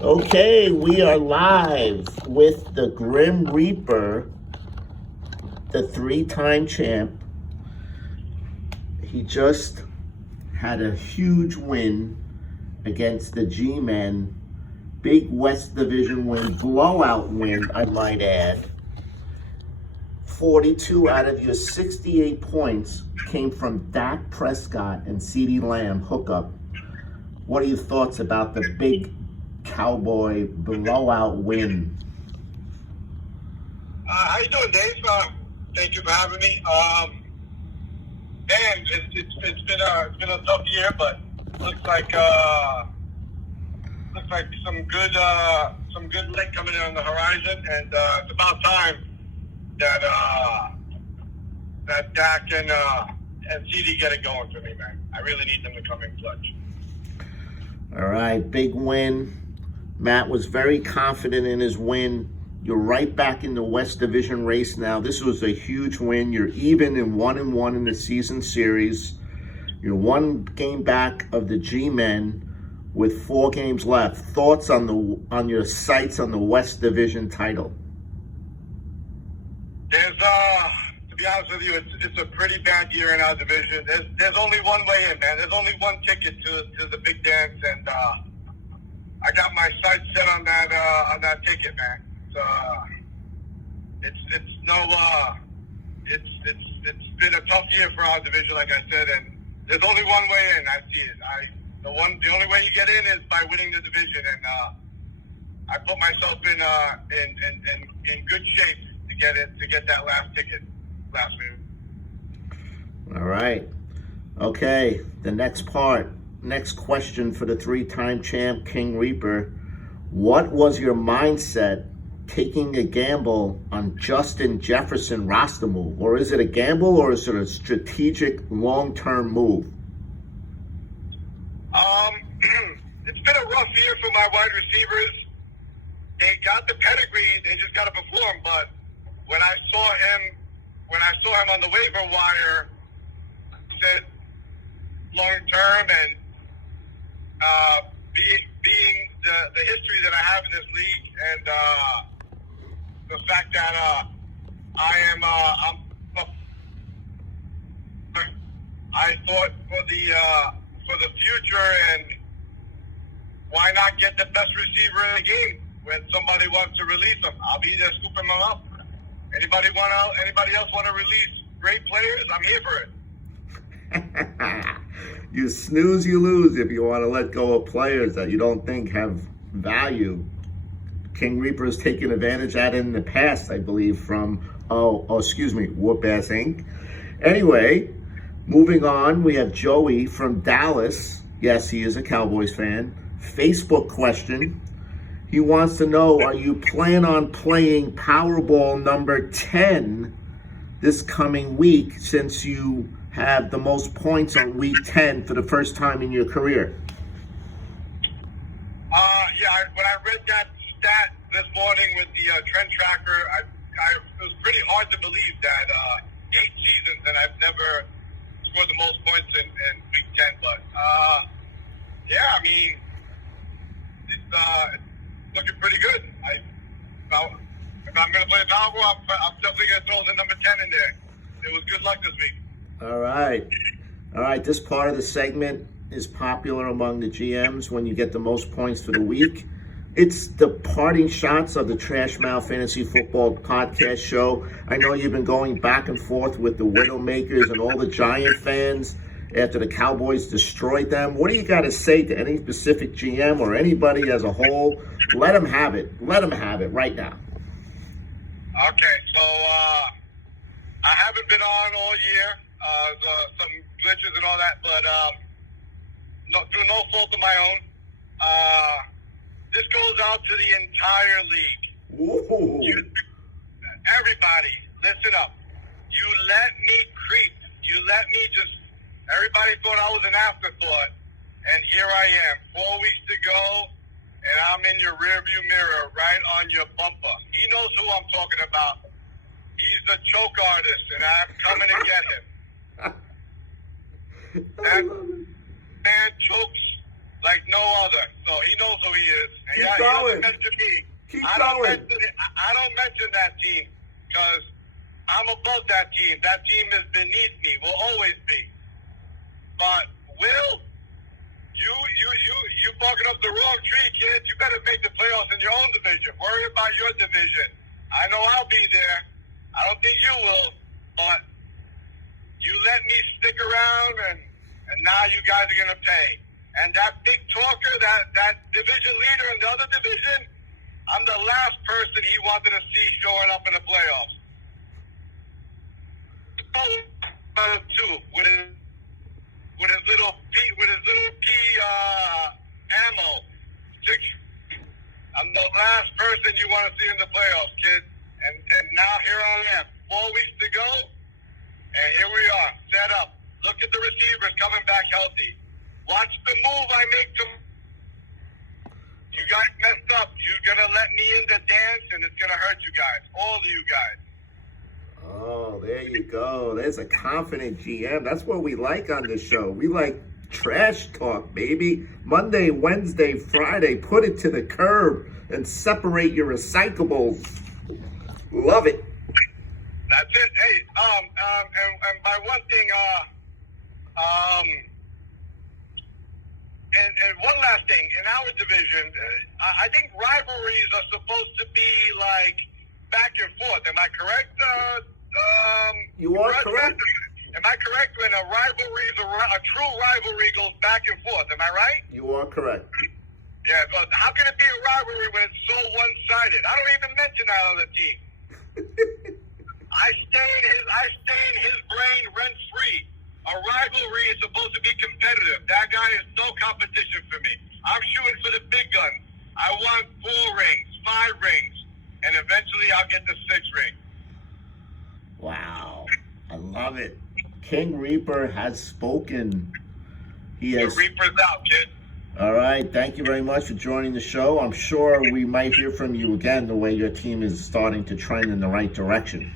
Okay, we are live with the Grim Reaper, the three-time champ. He just had a huge win against the G-Men. Big West Division win, blowout win, I might add. 42 out of your 68 points came from Dak Prescott and CeeDee Lamb hookup. What are your thoughts about the big Cowboy blowout win? How you doing, Dave? Thank you for having me. Man, it's been a tough year, but looks like some good light coming in on the horizon, and it's about time that Dak and CD get it going for me, man. I really need them to come in clutch. All right, big win. Matt was very confident in his win. You're right back in the West Division race now. This was a huge win. You're even in 1-1 in the season series. You're one game back of the G-Men with 4 games left. Thoughts on your sights on the West Division title? To be honest with you, it's a pretty bad year in our division. There's only one way in, man. There's only one ticket to the big dance, and I got my sights set on that ticket, man. It's been a tough year for our division, like I said, and there's only one way in. I see it. The only way you get in is by winning the division, and I put myself in good shape to get that last ticket last week. All right. Okay, the next question for the three-time champ, King Reaper. What was your mindset taking a gamble on Justin Jefferson roster move? Or is it a gamble, or is it a strategic long-term move? It's been a rough year for my wide receivers. They got the pedigree, they just got to perform. But when I saw him on the waiver wire, I said long-term, and being the history that I have in this league, and the fact that I thought for the future, and why not get the best receiver in the game when somebody wants to release them? I'll be there scooping them up. Anybody else want to release great players? I'm here for it. You snooze, you lose if you want to let go of players that you don't think have value. King Reaper has taken advantage of that in the past, I believe, from, Whoop Ass Inc. Anyway, moving on, we have Joey from Dallas. Yes, he is a Cowboys fan. Facebook question. He wants to know, are you planning on playing Powerball number 10 this coming week, since you have the most points on week 10 for the first time in your career? When I read that stat this morning with the trend tracker, it was pretty hard to believe that 8 seasons and I've never scored the most points in week 10. But it's looking pretty good. If I'm going to play Powerball, I'm definitely going to throw the number 10 in there. It was good luck this week. All right. This part of the segment is popular among the GMs when you get the most points for the week. It's the parting shots of the Trash Mouth Fantasy Football podcast show. I know you've been going back and forth with the Widowmakers and all the Giant fans after the Cowboys destroyed them. What do you got to say to any specific GM or anybody as a whole? Let them have it. Let them have it right now. Okay, so I haven't been on all year. Some glitches and all that, but through no fault of my own. This goes out to the entire league. Everybody, listen up. You let me creep. You let me everybody thought I was an afterthought, and here I am, 4 weeks to go, and I'm in your rearview mirror, right on your bumper. He knows who I'm talking about. He's the choke artist, and I'm coming to get him. That man chokes like no other. So he knows who he is, and Keep He going. doesn't mention me. Keep I don't going. I don't mention that team because I'm above that team. That team is beneath me. Will always be. But Will, you barking up the wrong tree, kid. You better make the playoffs in your own division. Worry about your division. I know I'll be there. I don't think you will, but you let me stick around, and now you guys are gonna pay. And that big talker, that division leader in the other division, I'm the last person he wanted to see showing up in the playoffs. Too, with his little pea ammo. I'm the last person you want to see in the playoffs, kid. And now here I am, 4 weeks to go, and here we are, set up. Look at the receivers coming back healthy. Watch the move I make to. You guys messed up. You're gonna let me in the dance, and it's gonna hurt you guys, all of you guys. Oh, there you go. There's a confident GM. That's what we like on this show. We like trash talk, baby. Monday, Wednesday, Friday, put it to the curb and separate your recyclables. Love it. That's it. Hey, and by one thing, and one last thing, in our division, I think rivalries are supposed to be like back and forth. Am I correct? You are correct. Am I correct when a rivalry, a true rivalry goes back and forth? Am I right? You are correct. Yeah, but how can it be a rivalry when it's so one-sided? I don't even mention that other team. I stay in his brain rent-free. A rivalry is supposed to be competitive. That guy is no competition for me. I'm shooting for the big guns. I want 4 rings, 5 rings, and eventually I'll get the 6th ring. Wow. I love it. King Reaper has spoken. He has. The Reaper's out, kid. All right. Thank you very much for joining the show. I'm sure we might hear from you again the way your team is starting to trend in the right direction.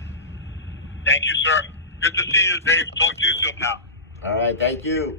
Thank you, sir. Good to see you, Dave. Talk to you soon now. All right. Thank you.